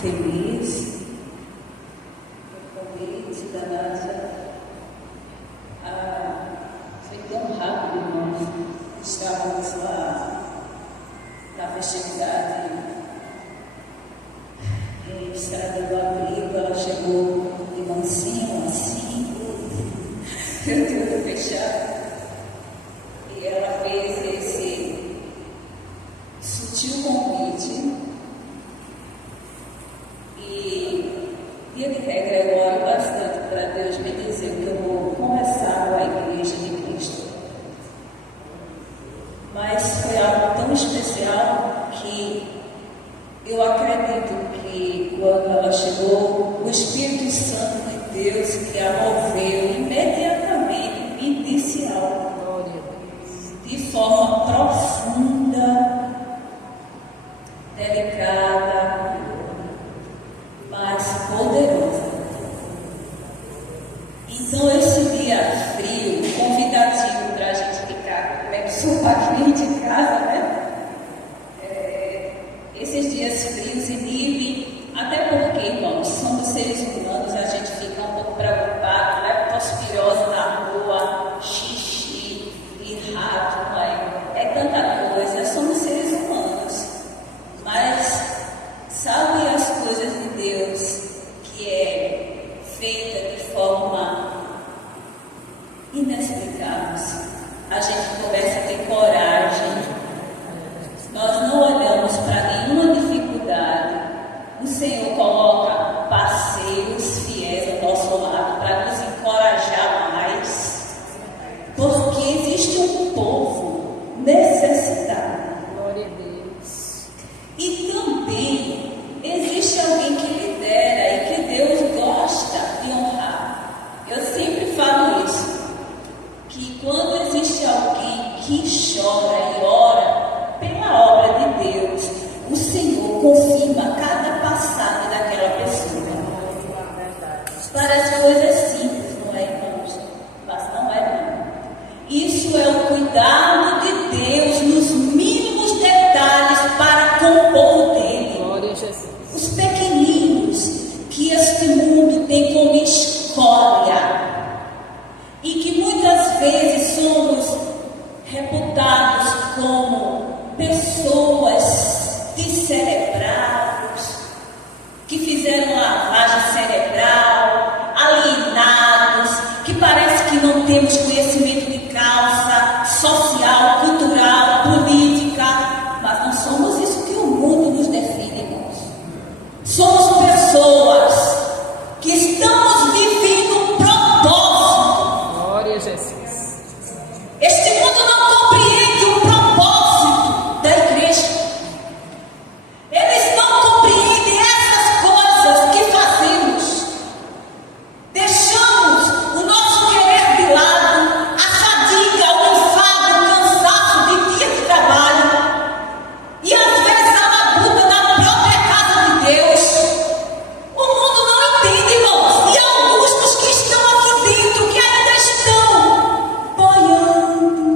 feliz com o convite da Nádia. Foi tão rápido, irmãos. Estávamos lá na festividade em Estrada do Abrigo. Ela chegou de mansinho, assim, tudo fechado. E ela fez esse sutil convite. E, via de regra, eu oro bastante para Deus me dizer que eu vou começar a Igreja de Cristo. Mas foi algo tão especial que eu acredito que quando ela chegou, o Espírito Santo de Deus que a moveu imediatamente me disse algo de forma profunda, delicada, mas poderosa. Então, esse dia frio, convidativo para a gente ficar comendo sopaquinho de casa, né? Esses dias frios e neve, até porque, irmãos, somos seres humanos, a gente fica um pouco preocupado, né? Tospirose na rua, xixi e rato, é tanta coisa, somos seres humanos. Mas sabe as coisas de Deus que é feita de forma inexplicável? A gente começa a ter coragem. Nós não olhamos para nenhuma dificuldade. O Senhor coloca parceiros fiéis ao nosso lado para nos encorajar mais, porque existe um povo necessitado. Glória a Deus. E também existe alguém que lidera e que Deus gosta de honrar. Eu sempre falo isso, que quando existe alguém que chora e ora pela obra de Deus, o Senhor confirma cada passagem daquela pessoa. Parece coisa simples, não é, irmãos? Mas não é, não. Isso é o cuidado de Deus nos mínimos detalhes para com o povo dele. Glória a Jesus. Os pequeninos que este mundo tem como escória e que muitas vezes somos reputados como pessoas descerebrados, que fizeram lavagem cerebral, alienados, que parece que não temos conhecimento de causa social, cultural, política, mas não somos isso que o mundo nos define, irmãos. Somos pessoas que estamos vivendo um propósito. Glória a Jesus. Este mundo não compreende o propósito da igreja. Eles não compreendem essas coisas que fazemos. Deixamos o nosso querer de lado, a fadiga, o enfado, o cansaço de dia de trabalho. E às vezes a labuta na própria casa de Deus. O mundo não entende, irmãos. E alguns dos que estão aqui dentro, que ainda estão boiando,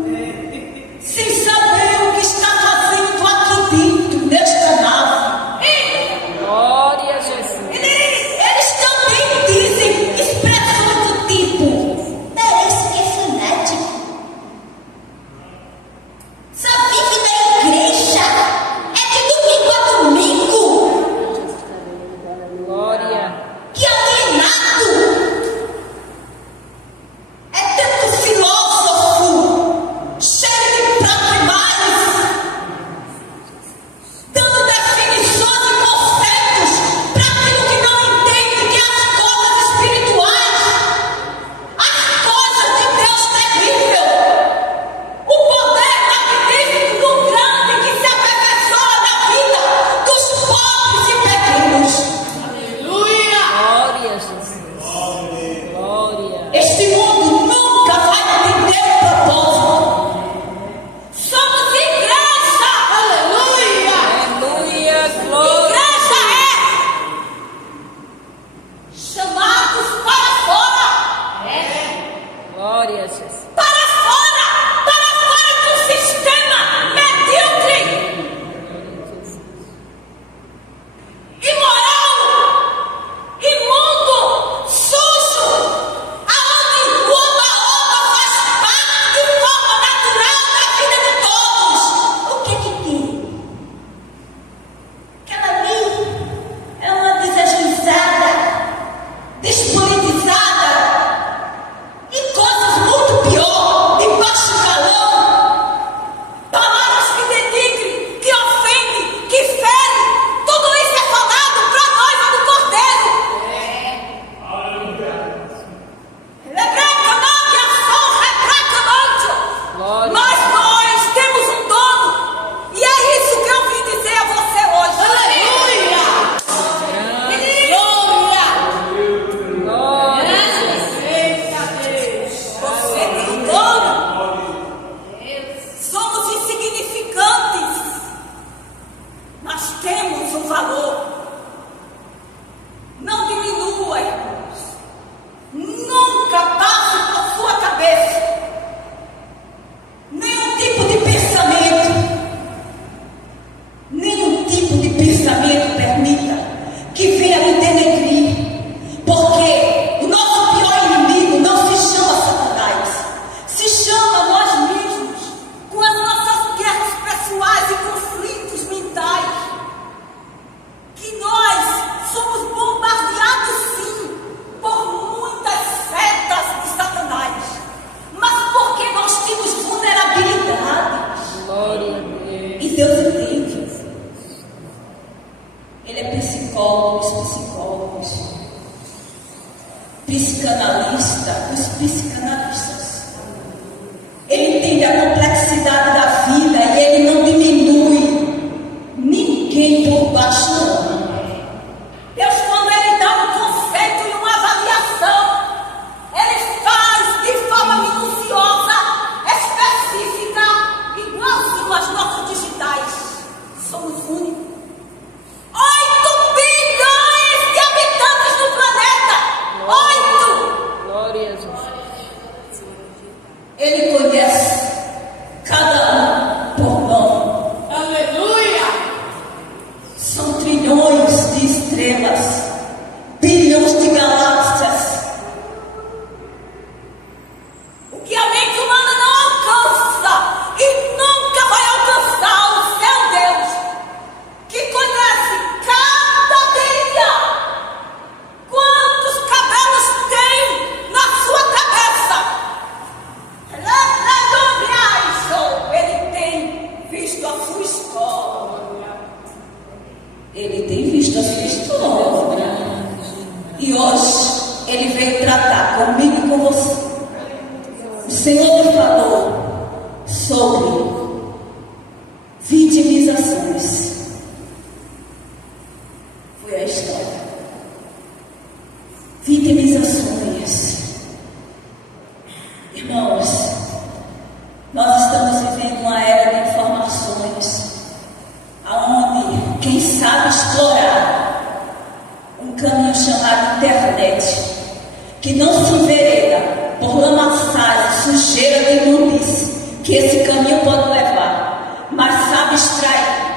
esse caminho pode levar, mas sabe extrair.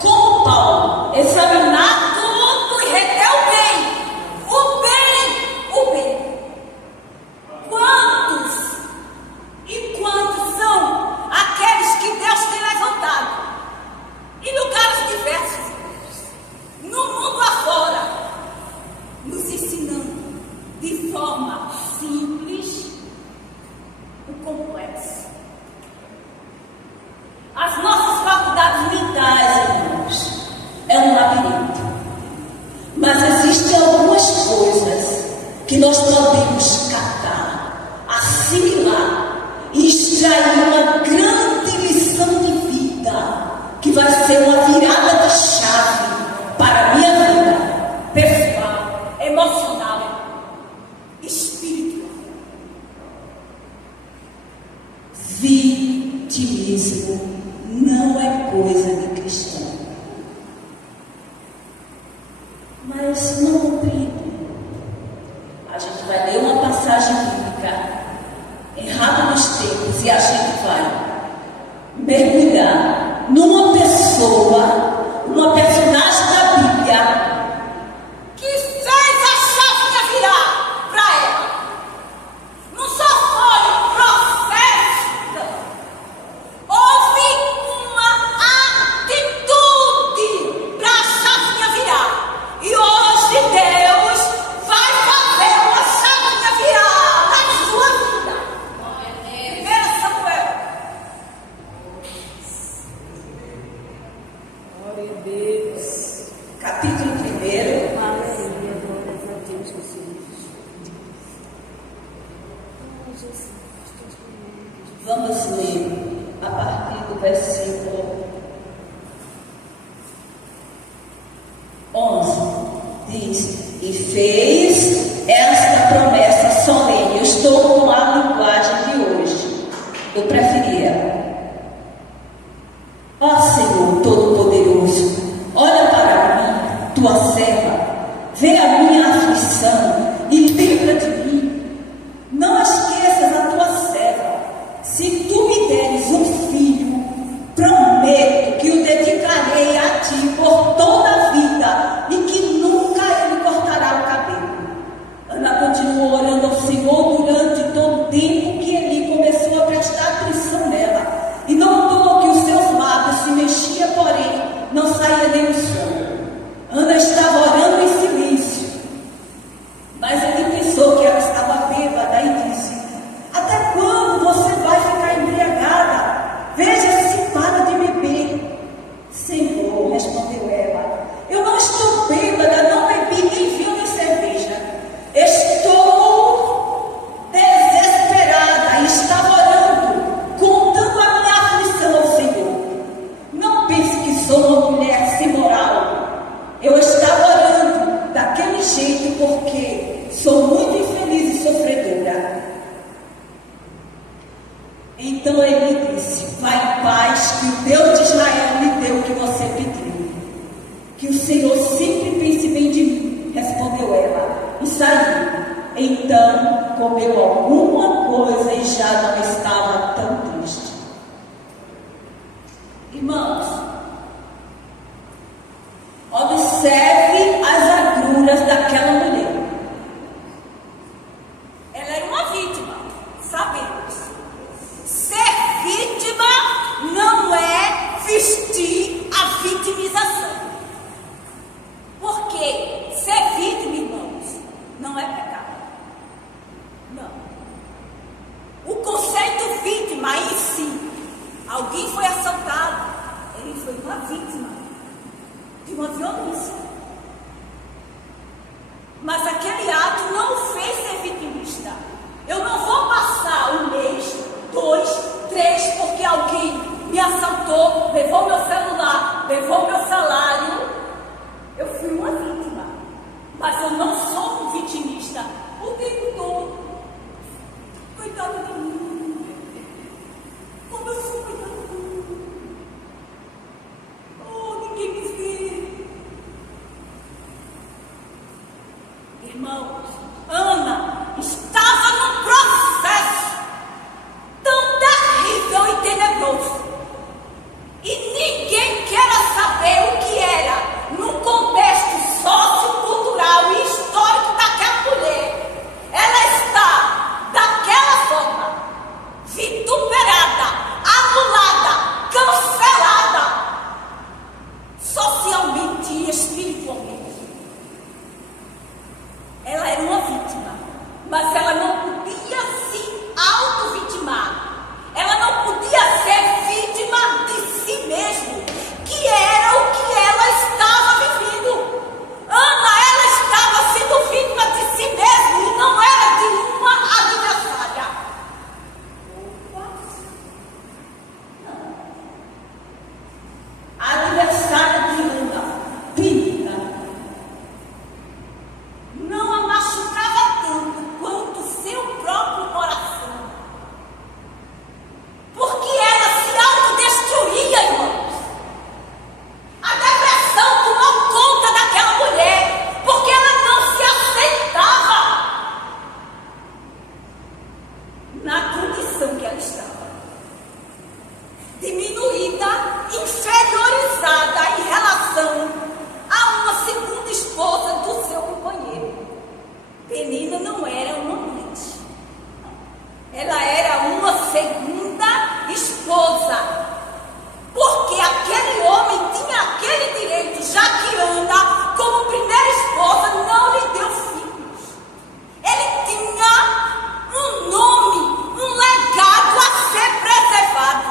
Como Paulo, examinar tudo e reter o bem. O bem, o bem. Quantos e quantos são aqueles que Deus tem levantado em lugares diversos, no mundo afora, nos ensinando de forma simples o complexo. As nossas faculdades mentais, irmãos, é um labirinto. Mas existem algumas coisas que nós podemos catar, assimilar e extrair uma grande lição de vida, que vai ser uma virada de chave para a minha vida pessoal, emocional, espiritual. Vitimismo não é coisa de cristão. Mas não compreendo. A gente vai ler uma passagem bíblica em Rápidos Tempos e a gente vai mergulhar numa pessoa, uma personagem da Bíblia que fez a chave virar para ela. Não só foi um processo, houve uma atitude para a chave virar. E hoje Deus vai fazer uma chave virar na sua vida. 1 Samuel. Glória a Deus. Capítulo 1. Aleluia, glória a Deus, Jesus. Vamos ler a partir do versículo 11. Diz: e fez esta promessa solene. Eu estou com a linguagem de hoje. Eu preferia. Ó Senhor Todo-Poderoso, olha para mim, tua serva, vê a minha aflição e lembra de mim. Não esqueças a tua serva. Se tu me deres um filho, prometo que o dedicarei a ti por toda a vida e que nunca ele cortará o cabelo. Ana continuou orando ao Senhor durante todo o tempo que Eli começou a prestar atenção nela. E notou que os seus lábios se mexiam, porém não saía nenhum som. Ana estava orando em silêncio. Mas ele pensou que ela estava bêbada e disse: até quando você vai ficar embriagada? Veja se para de beber. Senhor, respondeu ela, eu não estou bêbada, não bebi nem vinho nem cerveja. Estou desesperada e estava orando, contando a minha aflição ao Senhor. Não pense que sou uma mulher sem moral. Eu estava orando daquele jeito porque sou muito infeliz e sofredora. Então ele disse: vai em paz, que o Deus de Israel lhe deu o que você pediu. Que o Senhor sempre pense bem de mim, respondeu ela, e saiu. Então comeu alguma coisa e já não estava tão triste. Irmãos, observe as agruras daquela mulher. Ela é uma vítima, sabemos. Ser vítima não é vestir a vitimização. Porque ser vítima, irmãos, não é pecado. Não. O conceito vítima em si, alguém foi assaltado, ele foi uma vítima de uma violência. Mas aquele ato não o fez ser vitimista. Eu não vou passar um mês, 2, 3, porque alguém me assaltou, levou meu celular, levou meu salário. Eu fui uma vítima. Mas eu não sou um vitimista o tempo todo. Coitado de mim. Como eu sou coitado de mim. Oh, ninguém me vê. inferiorizada em relação a uma segunda esposa do seu companheiro. Penina não era uma amante. Ela era uma segunda esposa. Porque aquele homem tinha aquele direito, já que Ana, como primeira esposa, não lhe deu filhos. Ele tinha um nome, um legado a ser preservado.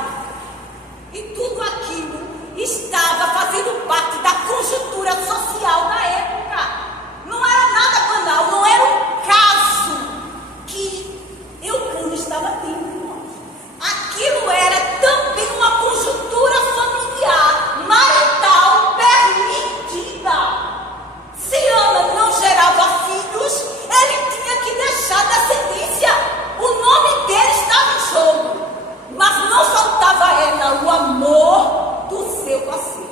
E tudo aquilo estava fazendo parte da conjuntura social da época. Não era nada banal, não era um caso que Eucana estava tendo. Aquilo era também uma conjuntura familiar, marital, permitida. Se Ana não gerava filhos, ele tinha que deixar descendência. O nome dele estava em jogo. Mas não faltava a ela o amor do seu parceiro.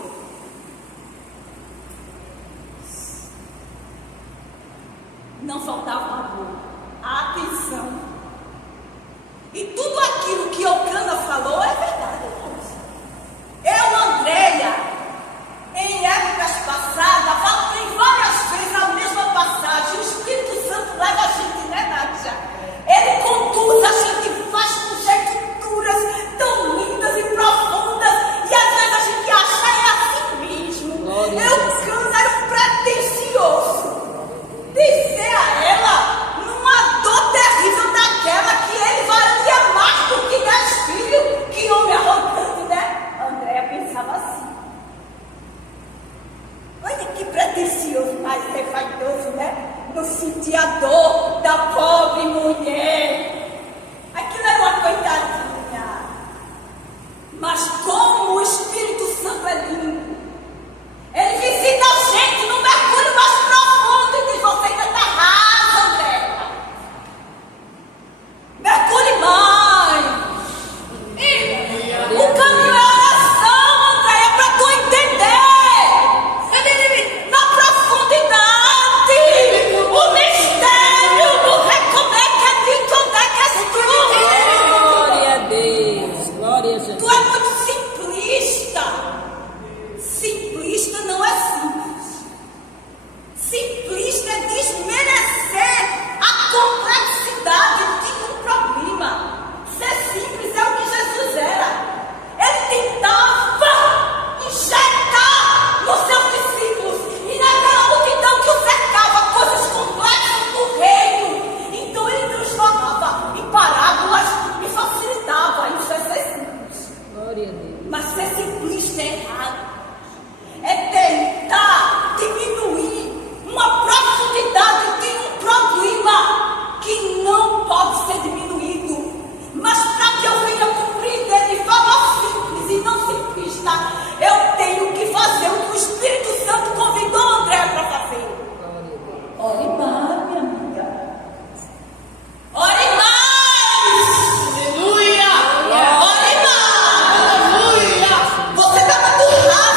Não faltava o amor, a atenção. E tudo aquilo que Eucana falou é verdade, irmãos. Eu, Andréia, em épocas passadas, falei várias vezes a mesma passagem. O Espírito Santo leva a gente, né, Nádia? Ele conduz a gente, faz conjecturas tão lindas e profundas, e às vezes a gente acha é assim mesmo. Eucana era um pretencioso. Dizer a ela, numa dor terrível daquela, que ele valia mais do que 10 filhos. Que homem arrogante, né? Andréia pensava assim. Olha que pretencioso, mas ser vaidoso, né? Não sentir a dor da pobre mulher. Aquilo era uma coitadinha. Mas como o Espírito Santo é lindo. Ele visita a gente no mergulho mais profundo e diz: você ainda está rasa, Andréia. Mergulhe mais. O caminho é oração, Andréia, para tu entender. Na profundidade, o mistério do recomeço é dito, onde é que és tu? Glória a Deus. Glória a Jesus. Tu é muito simplista. Simplista não é simples. Simplista é desmerecer a complexidade de um problema. Ser simples é o que Jesus era. Ele tentava injetar nos seus discípulos e naquela multidão que o cercava coisas complexas do reino. Então ele transformava em parábolas e facilitava. Isso é ser simples. Glória a Deus. Mas ser simplista é errado. É tentar diminuir uma profundidade de um problema que não pode ser diminuído. Mas para que eu venha compreender de forma simples e não simplista, eu tenho que fazer o que o Espírito Santo convidou André para fazer. Ore mais, minha amiga. Ore mais! Aleluia! Ore mais! Aleluia! Você está muito rasa.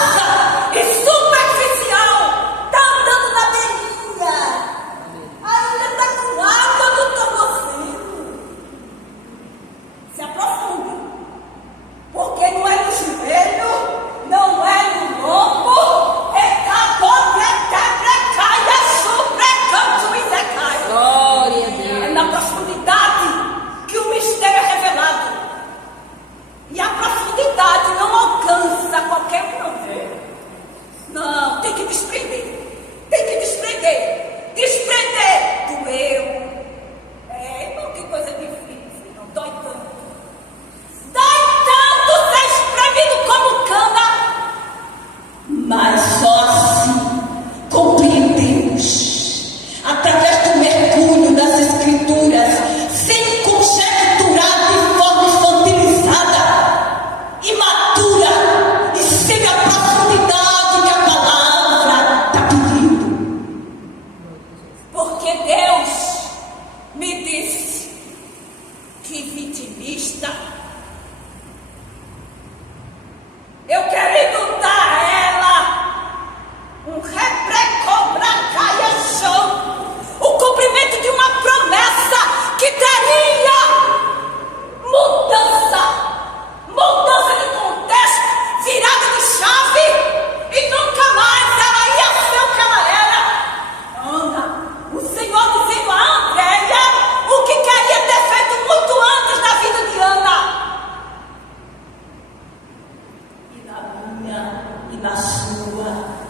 na sua.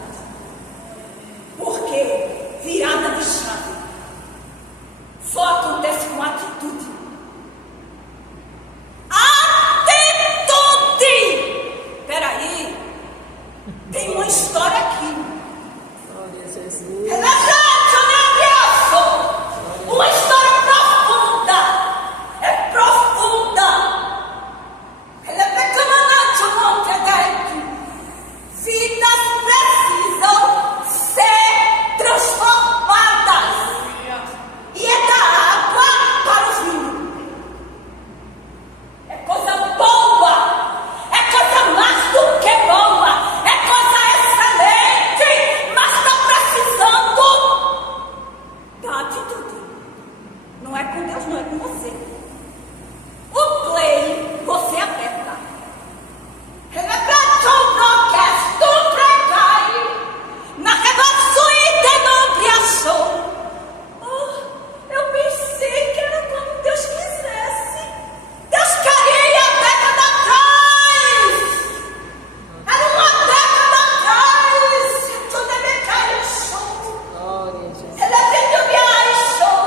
Porque virada de chave só acontece com atitude. Atitude! Peraí, tem uma história aqui. Glória a Jesus. Ela uma história profunda. É profunda. Ela é declamante, o monte é vidas precisam ser transformadas. E é da água para o vinho. É coisa boa. É coisa mais do que boa. É coisa excelente. Mas está precisando da atitude. Não é com Deus, não é com você. O play você aperta. Representou broadcast do pregai. Na revaçuíta não criação. Eu pensei que era quando Deus quisesse. Deus queria a década atrás. Era uma década atrás. Tudo é mecanismo. Glória a Jesus. Ela é show.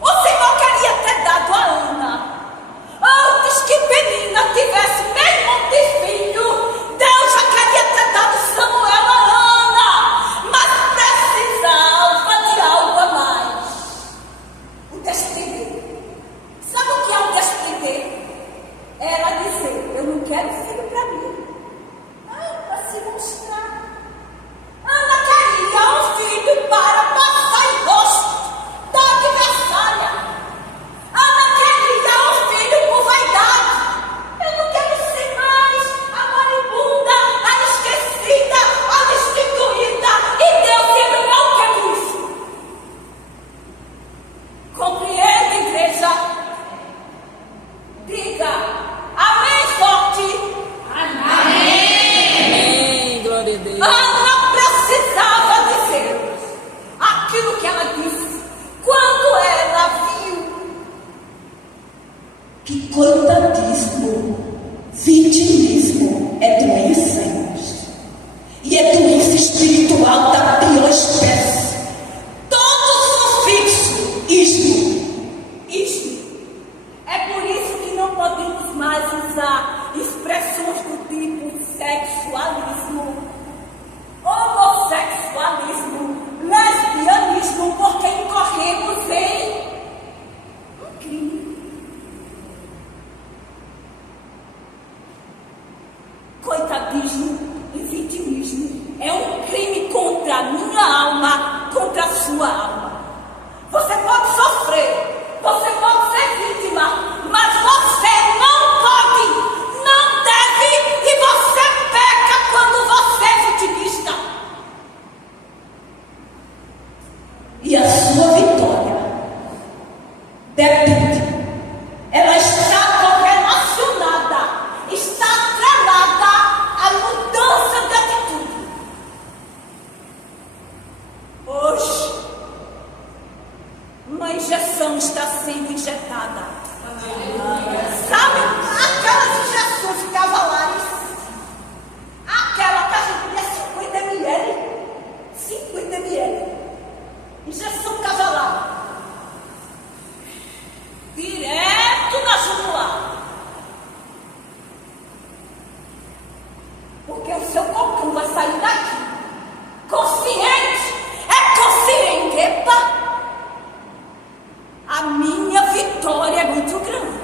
O Senhor queria ter dado a Ana. Antes que Penina tivesse nem um de filho, Deus já queria ter dado Samuel a Ana. Mas precisava de algo a mais. O despender. Sabe o que é o despender? Era dizer, eu não quero filho para mim. Para se mostrar. Ana queria um filho para passar em rosto da adversária. Ana queria um filho por vaidade. Eu não quero ser mais a moribunda, a esquecida, a destituída. E Deus ele não quer isso. Compreende, igreja? Diga amém forte. Amém. Glória a Deus. Ana precisava de Deus. Aquilo que ela disse quando ela viu. Que coitadismo, vitimismo é doença, irmãos. E é doença espiritual da pior espécie. Todo sufixo, isto. É por isso que não podemos mais usar expressões do tipo sexualismo, homossexualismo, lesbianismo, porque incorremos em um crime. Coitadismo e vitimismo é um crime contra a minha alma, contra a sua alma. Você pode sofrer, você pode ser vítima, mas você não pode, não deve, e você peca quando você é vitimista. E a sua vitória depende. Ela está correlacionada, está atrelada à mudança de atitude. Hoje, uma injeção está sendo injetada. Sabe aquelas injeções cavalares? Aquela que a gente é 50 ml. 50 ml. Injeção cavalar. Direto na jugular. Porque o seu cocô vai sair daqui. Consciente. É consciente. Epa. A minha vitória é muito grande.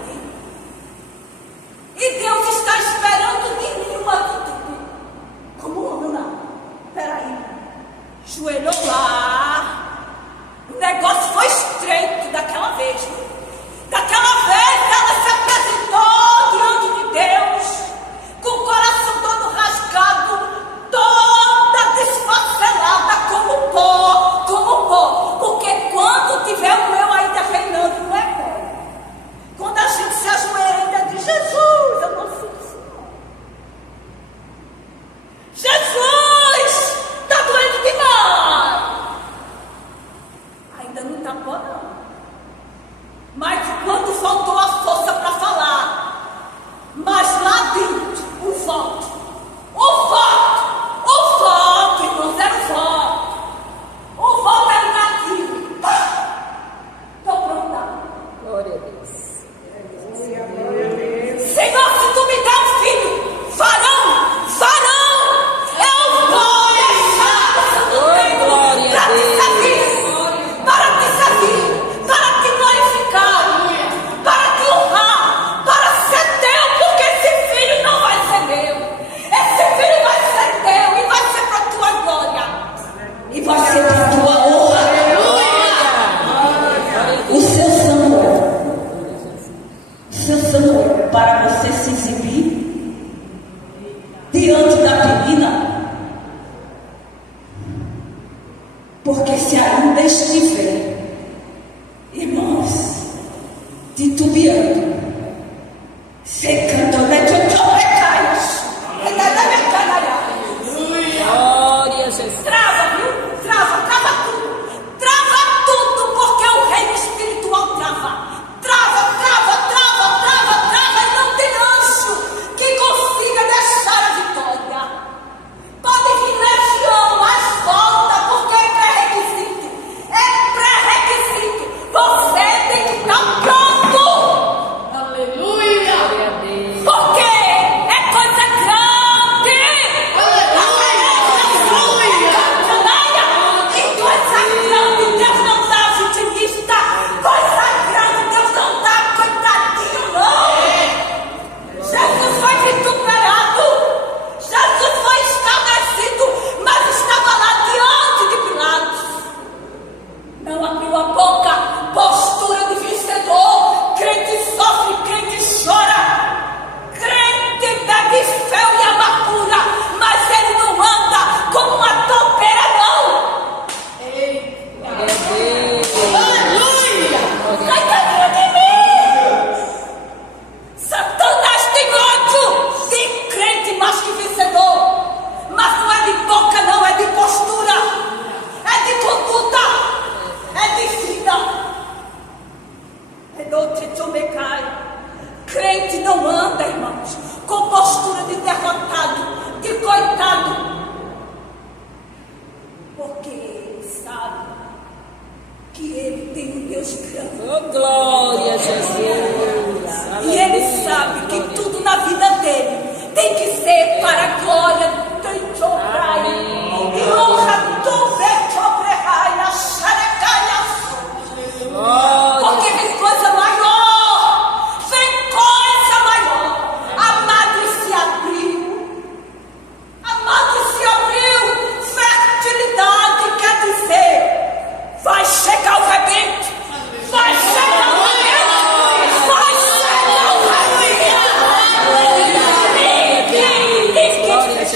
E Deus está esperando de mim uma atitude. Como Ana? Peraí. Joelhou lá. O negócio foi estreito daquela vez. Daquela vez ela se apresentou diante de Deus. Com o coração todo rasgado. Toda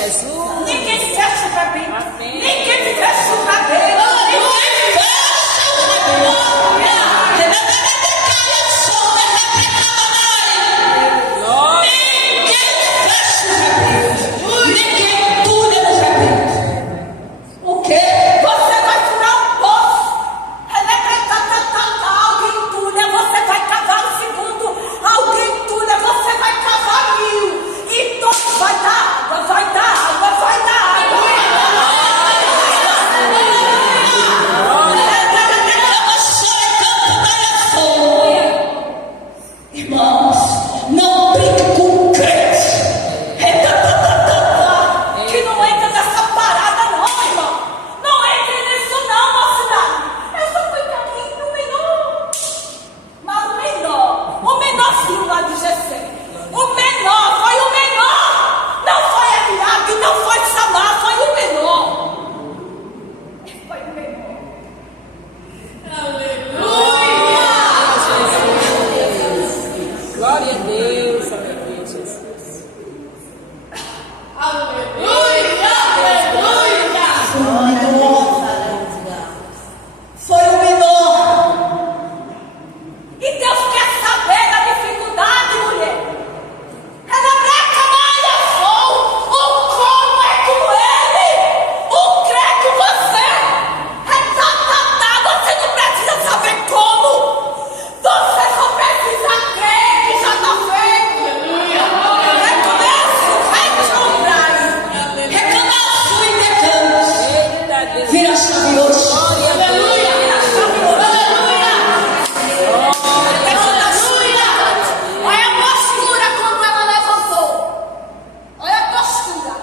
Jesus. Ninguém fecha o rabinho. Amém. Ninguém fecha o rabinho. Ninguém fecha o rabinho. Glória. Ninguém tira no rabinho. O quê? Você vai furar um poço. Alguém tulha, você vai cavar o segundo. Alguém tulha, você vai cavar 1000. E todo vai dar água, vai dar água, vai dar água. Irmãos, não brinque com crente. Que não entra nessa parada não, irmão. Não entre nisso não, mocidade. É só coitadinho do menor. Mas o menorzinho lá de GC. O menor, foi o menor. Não foi Eliabe, não foi Samar, foi o menor. Foi o menor. Glória a Deus. Aleluia, Jesus. Foi o menor. E Deus quer saber da dificuldade, mulher. Ela breca mais sou. O como é com ele. O crê com você. Você não precisa saber como. Você só precisa crer que já está feito. Recomeço, recomeço. Reclamaço e decante. Eita Deus. Vira a chave hoje. Glória a Deus. Olha a postura quando ela levantou. Olha a postura.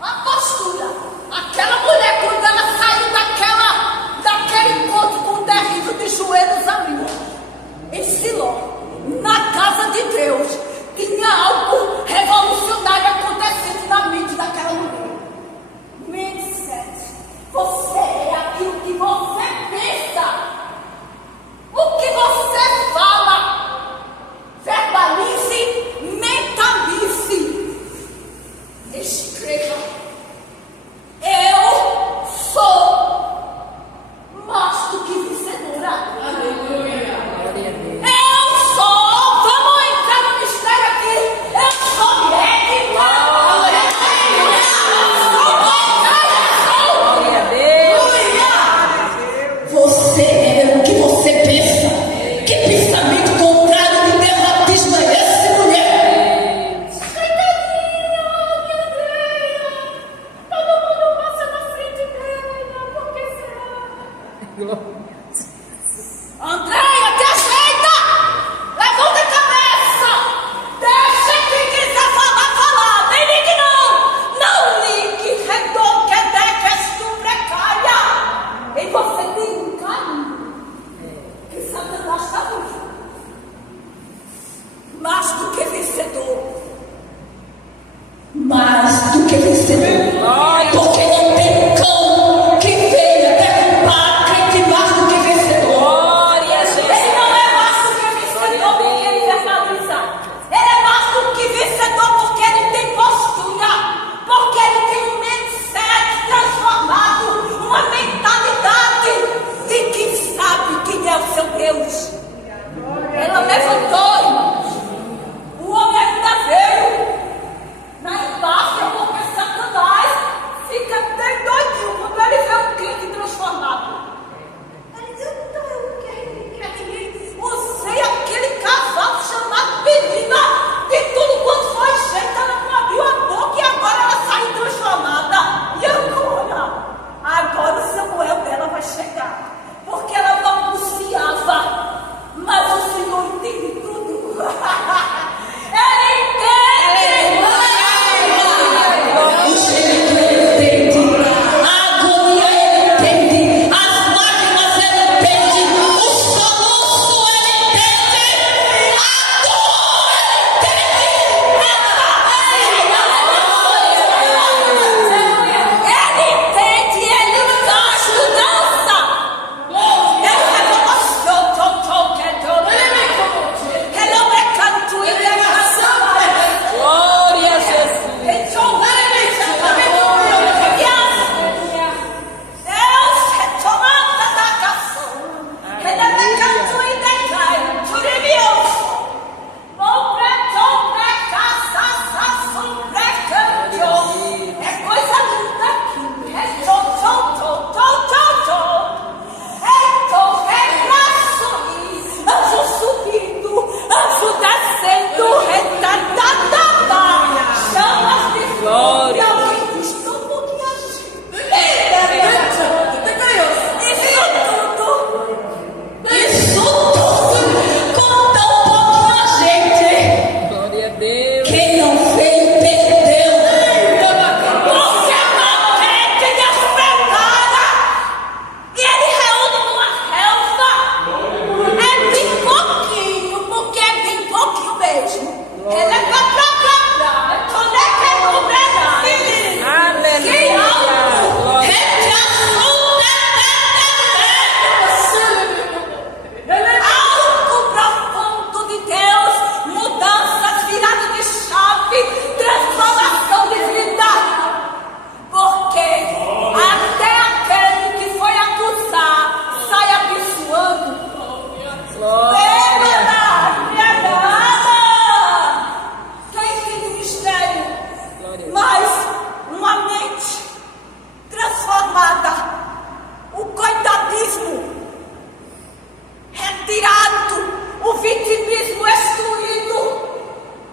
A postura. Aquela mulher, quando ela saiu daquele encontro com o terrível de joelhos ali, em Siló, na casa de Deus, tinha algo revolucionário acontecendo na mente daquela mulher. Mindset. Você é aquilo que você pensa. O que você fala. Verbalize, mentalize. Escreva. Eu sou mais do que vencedora. Glória a Deus. Eu sou. Vamos entrar no mistério aqui. Eu sou leve. Glória a Deus. Você é o que você pensa. Que pensamento contrário de derrotismo é esse, mulher? Todo mundo passa na frente dela. Por que será? Andréia, te ajeita! Levanta a cabeça! Deixa quem quiser falar! Nem ligue não! Não ligue! Redor que é deca, tu precária! E você tem um caminho que Satanás está usando. Mais do que vencedor. Mais do que vencedor. Porque não tem cão que venha derrubar crente mais do que vencedor. Glória a Ele Jesus. não é mais do que vencedor porque ele verbaliza. Ele é mais do que vencedor porque ele tem postura. Porque ele tem um mindset transformado. Uma mentalidade de quem sabe quem é o seu Deus. Ela levantou, irmãos. O homem ainda veio na empáfia porque Satanás Quem não veio, perdeu. Você não tem que desprepara. E ele reúne numa relva. É bem pouquinho, porque é bem pouquinho mesmo. Ele é pra. Quando é que é no Brasil? Aleluia. Que algo Glória. que te ajuda. Algo profundo de Deus, mudanças, virada de chave, transformação de vida. Porque até aquele que foi acusar sai abençoando. Glória. Quem tem ministério, Glória. mas uma mente transformada, o coitadismo retirado, o vitimismo excluído.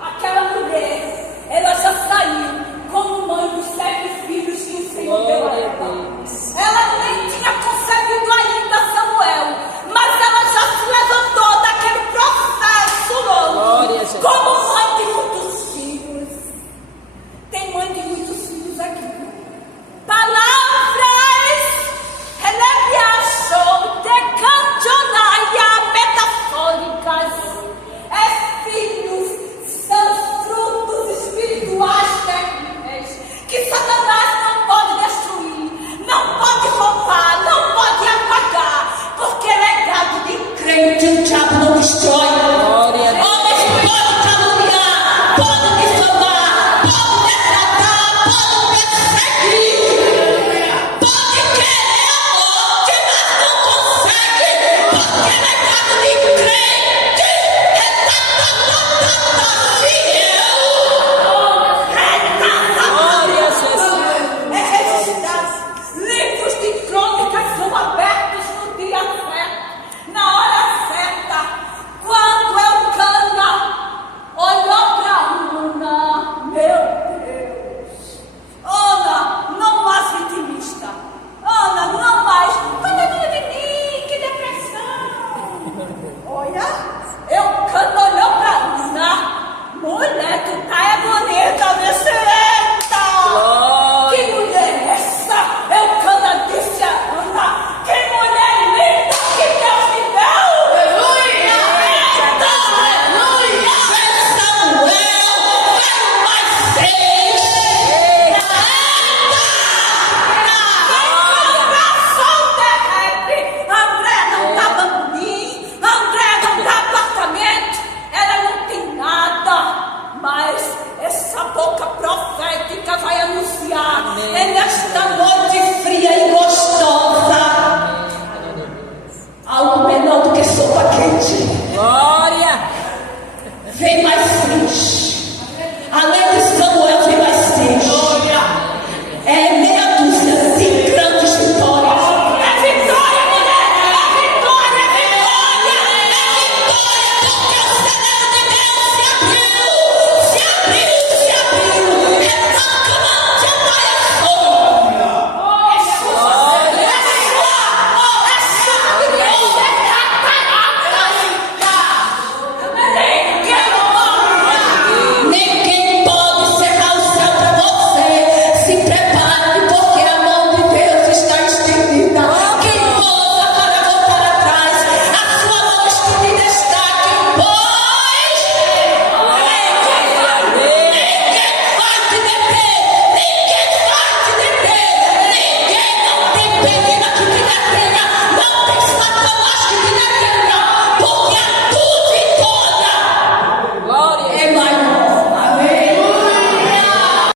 Aquela mulher, ela já saiu como mãe dos 7 filhos que o Senhor deu a Glória a ela. Deus. Ela nem tinha concebido ainda Samuel, mas ela já se levantou daquele processo longo Glória a Jesus. como mãe de muitos filhos. Tem mãe de muitos filhos aqui. Palavras releviação de cancionaia metafóricas. Filhos são frutos espirituais terríveis que Satanás não pode destruir, não pode roubar, não pode apagar, porque legado de crente o diabo não destrói. Glória a Deus. Homens podem caluniar, podem difamar, podem detratar, podem perseguir, podem querer a morte, mas não conseguem, porque legado de crente Glória a Jesus. é registrado. Livros de crônicas são abertos no dia certo, na hora certa. Quando Elcana olhou para Ana, meu Deus, Ana, não mais vitimista. Ana, não mais, coitadinha de mim, que depressão. Olha, Elcana olhou para Ana. Mulher, tu tá é bonita, Vicenta! Glória. Que mulher é essa? Elcana disse a Ana. Que mulher linda que Deus me deu! Aleluia! Aleluia! Samuel, vai mais 6! Coração terrestre! André não dá bambuim, André não dá apartamento, ela não tem nada, mas essa boca profética vai anunciar. Amém. Nesta